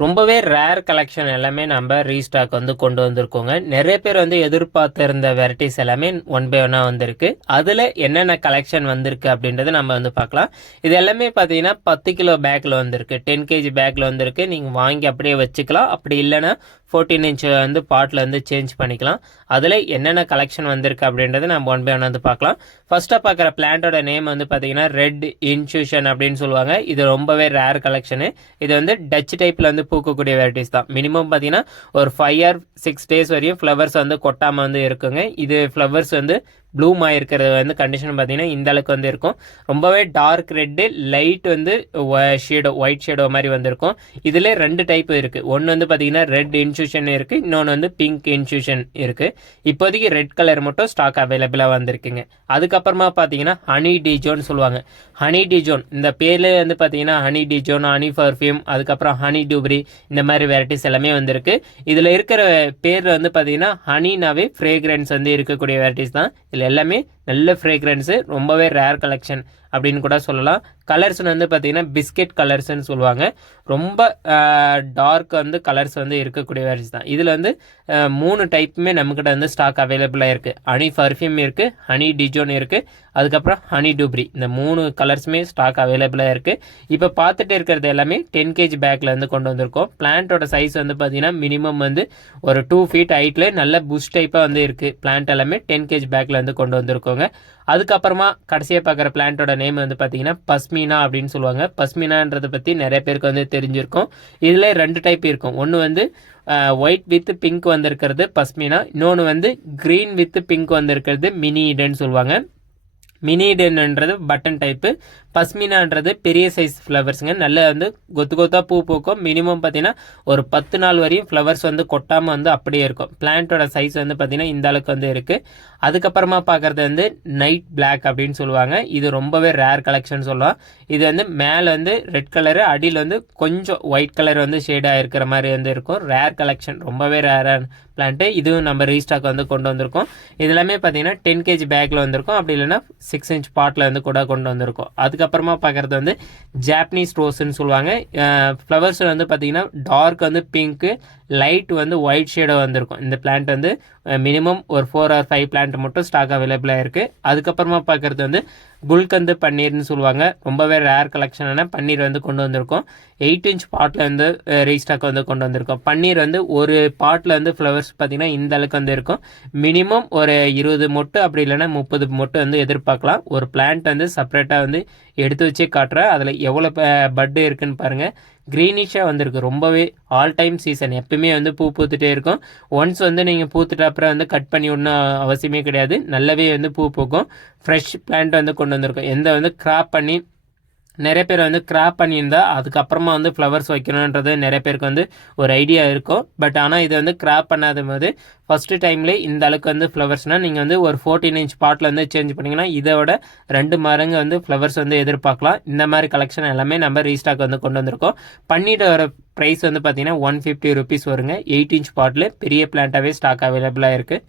ரொம்பவே rare collection எல்லாமே நம்ம ரீஸ்டாக் வந்து கொண்டு வந்திருக்கோங்க. நிறைய பேர் வந்து எதிர்பார்த்திருந்த வெரைட்டிஸ் எல்லாமே ஒன் பை ஒன்னாக வந்திருக்கு. அதில் என்னென்ன கலெக்ஷன் வந்திருக்கு அப்படின்றத நம்ம வந்து பார்க்கலாம். இது எல்லாமே பார்த்தீங்கன்னா பத்து கிலோ பேக்கில் வந்திருக்கு. டென் கேஜி பேக்கில் வந்திருக்கு. நீங்கள் வாங்கி அப்படியே வச்சுக்கலாம். அப்படி இல்லைன்னா ஃபோர்டீன் இன்ச் வந்து பாட்டில் வந்து சேஞ்ச் பண்ணிக்கலாம். அதில் என்னென்ன கலெக்ஷன் வந்திருக்கு அப்படின்றத நம்ம ஒன் பை ஒன் வந்து பார்க்கலாம். ஃபர்ஸ்ட்டாக பார்க்குற பிளான்ட்டோட நேம் வந்து பார்த்தீங்கன்னா ரெட் இன்சூஷன் அப்படின்னு சொல்லுவாங்க. இது ரொம்பவே ரேர் கலெக்ஷனு இது வந்து டச் டைப்பில் வந்து பூக்கக்கூடிய வெரைட்டிஸ் தான். மினிமம் பார்த்தீங்கன்னா ஒரு ஃபைவ் ஆர் சிக்ஸ் டேஸ் வரையும் ஃப்ளவர்ஸ் வந்து கொட்டாமல் வந்து இருக்குங்க. இது ஃப்ளவர்ஸ் வந்து ப்ளூம் ஆகிருக்கிறது வந்து கண்டிஷன் பார்த்தீங்கன்னா இந்த அளவுக்கு வந்து இருக்கும். ரொம்பவே டார்க் ரெட்டு லைட் வந்து ஷேடோ ஒயிட் ஷேடோ மாதிரி வந்திருக்கும். இதில் ரெண்டு டைப் இருக்குது ஒன்று வந்து பார்த்தீங்கன்னா ரெட் இன்ஃபியூஷன் இருக்குது இன்னொன்று வந்து பிங்க் இன்சூஷன் இருக்குது இப்போதைக்கு ரெட் கலர் மட்டும் ஸ்டாக் அவைலபிளாக வந்திருக்குங்க. அதுக்கப்புறமா பார்த்தீங்கன்னா ஹனி டிஜோன் சொல்லுவாங்க. ஹனி டிஜோன் இந்த பேர்லேயே வந்து பார்த்தீங்கன்னா ஹனி டிஜோன் ஹனி பர்ஃப்யூம் அதுக்கப்புறம் ஹனி டூப்ரி இந்த மாதிரி வெரைட்டிஸ் எல்லாமே வந்திருக்கு. இதில் இருக்கிற பேர் வந்து பார்த்தீங்கன்னா ஹனினாவே ஃப்ரேக்ரன்ஸ் வந்து இருக்கக்கூடிய வெரைட்டிஸ் தான். இதில் எல்லாமே நல்ல ஃப்ரேக்ரன்ஸு ரொம்பவே ரேர் கலெக்ஷன் அப்படின்னு கூட சொல்லலாம். கலர்ஸ்னு வந்து பார்த்திங்கன்னா பிஸ்கெட் கலர்ஸ்னு சொல்லுவாங்க. ரொம்ப டார்க் வந்து கலர்ஸ் வந்து இருக்கக்கூடிய வெரைட்டிஸ் தான். இதில் வந்து மூணு டைப்புமே நம்மக்கிட்ட வந்து ஸ்டாக் அவைலபிளாக இருக்குது ஹனி பர்ஃப்யூம் இருக்குது ஹனி டிஜோன் இருக்குது அதுக்கப்புறம் ஹனி டூப்ரி இந்த மூணு கலர்ஸுமே ஸ்டாக் அவைலபிளாக இருக்குது இப்போ பார்த்துட்டு இருக்கிறது எல்லாமே டென் கேஜி பேக்கில் வந்து கொண்டு வந்திருக்கோம். பிளான்ட்டோட சைஸ் வந்து பார்த்திங்கன்னா மினிமம் வந்து ஒரு டூ ஃபீட் ஹைட்டில் நல்ல புஷ் டைப்பாக வந்து இருக்குது பிளான்ட் எல்லாமே டென் கேஜி பேக்கில் வந்து கொண்டு வந்திருக்கோங்க. அதுக்கப்புறமா கடைசியாக பார்க்குற பிளான்ட்டோட நேம் வந்து பார்த்தீங்கன்னா பஸ்மினா அப்படின்னு சொல்லுவாங்க. பஸ்மினான்றதை பற்றி நிறைய பேருக்கு வந்து தெரிஞ்சிருக்கும். இதில் ரெண்டு டைப் இருக்கும். ஒன்று வந்து ஒயிட் வித் பிங்க் வந்திருக்கிறது பஸ்மினா. இன்னொன்று வந்து க்ரீன் வித் பிங்க் வந்திருக்கிறது மினி இடன்னு சொல்லுவாங்க. மினி மினிடன்ன்றது பட்டன் டைப்பு பஸ்மினான்றது பெரிய சைஸ் ஃப்ளவர்ஸுங்க நல்ல வந்து கொத்து கொத்தாக பூ பூக்கும். மினிமம் பார்த்தீங்கன்னா ஒரு பத்து நாள் வரையும் ஃப்ளவர்ஸ் வந்து கொட்டாமல் வந்து அப்படியே இருக்கும். பிளான்ட்டோட சைஸ் வந்து பார்த்தீங்கன்னா இந்த அளவுக்கு வந்து இருக்குது அதுக்கப்புறமா பார்க்குறது வந்து நைட் பிளாக் அப்படின்னு சொல்லுவாங்க. இது ரொம்பவே ரேர் கலெக்ஷன் சொல்லலாம் இது வந்து மேலே வந்து ரெட் கலரு அடியில் வந்து கொஞ்சம் ஒயிட் கலர் வந்து ஷேடாக இருக்கிற மாதிரி வந்து இருக்கும். ரேர் கலெக்ஷன் ரொம்பவே ரேரான பிளான்ட்டு இதுவும் நம்ம ரீஸ்டாக் வந்து கொண்டு வந்திருக்கோம். இது எல்லாமே பார்த்தீங்கன்னா டென் கேஜி பேக்கில் வந்திருக்கும். அப்படி இல்லைன்னா சிக்ஸ் இன்ச் பாட்டில் வந்து கூட கொண்டு வந்திருக்கோம். அதுக்கப்புறம் பார்க்குறது வந்து ஜாப்பனீஸ் ரோஸ்ன்னு சொல்லுவாங்க. ஃப்ளவர்ஸ் வந்து பார்த்திங்கன்னா டார்க் வந்து பிங்க்கு லைட் வந்து ஒயிட் ஷேடோ வந்திருக்கும். இந்த பிளான்ட் வந்து மினிமம் ஒரு ஃபோர் ஆர் ஃபைவ் பிளான்ட் மட்டும் ஸ்டாக் அவைலபிளாக இருக்குது அதுக்கப்புறமா பார்க்குறது வந்து குல்கந்து பன்னீர்னு சொல்லுவாங்க. ரொம்பவே ரேர் கலெக்ஷனான பன்னீர் வந்து கொண்டு வந்திருக்கோம். எயிட் இன்ச் பாட்டில் வந்து ரீஸ்டாக் வந்து கொண்டு வந்திருக்கோம். பன்னீர் வந்து ஒரு பாட்டில் வந்து ஃப்ளவர்ஸ் பார்த்தீங்கன்னா இந்த அளவுக்கு வந்து இருக்கும். மினிமம் ஒரு இருபது மொட்டு அப்படி இல்லைன்னா முப்பது மொட்டு வந்து எதிர்பார்க்கலாம். ஒரு பிளான்ட் வந்து செப்பரேட்டாக வந்து எடுத்து வச்சே காட்டுறேன். அதில் எவ்வளோ பட்டு இருக்குன்னு பாருங்கள் க்ரீனிஷாக வந்திருக்கு. ரொம்பவே ஆல் டைம் சீசன் எப்பயுமே வந்து பூ பூத்துட்டே இருக்கும். ஒன்ஸ் வந்து நீங்கள் பூத்துட்டு அப்புறம் வந்து கட் பண்ணி ஒன்றும் அவசியமே கிடையாது. நல்லாவே வந்து பூ பூக்கும். ஃப்ரெஷ் பிளான்ட் வந்து கொண்டு வந்திருக்கும். எந்த வந்து கிராப் பண்ணி நிறைய பேர் வந்து கிராப் பண்ணியிருந்தா அதுக்கப்புறமா வந்து ஃப்ளவர்ஸ் வைக்கணுன்றது நிறைய பேருக்கு வந்து ஒரு ஐடியா இருக்கும். பட் ஆனால் இது வந்து கிராப் பண்ணாத போது ஃபஸ்ட்டு டைம்லேயே இந்த அளவுக்கு வந்து ஃப்ளவர்ஸ்னால் நீங்கள் வந்து ஒரு ஃபோர்டீன் இன்ச் பாட்டில் வந்து சேஞ்ச் பண்ணிங்கன்னா இதோட ரெண்டு மரங்கு வந்து ஃப்ளவர்ஸ் வந்து எதிர்பார்க்கலாம். இந்த மாதிரி கலெக்ஷன் எல்லாமே நம்ம ரீஸ்டாக் வந்து கொண்டு வந்திருக்கோம். பண்ணிட்டோட ப்ரைஸ் வந்து பார்த்தீங்கன்னா ஒன் ஃபிஃப்டி ருபீஸ் வருங்க. எயிட் இன்ச் பாட்டில் பெரிய பிளான்ட்டாகவே ஸ்டாக் அவைலபிளாக இருக்குது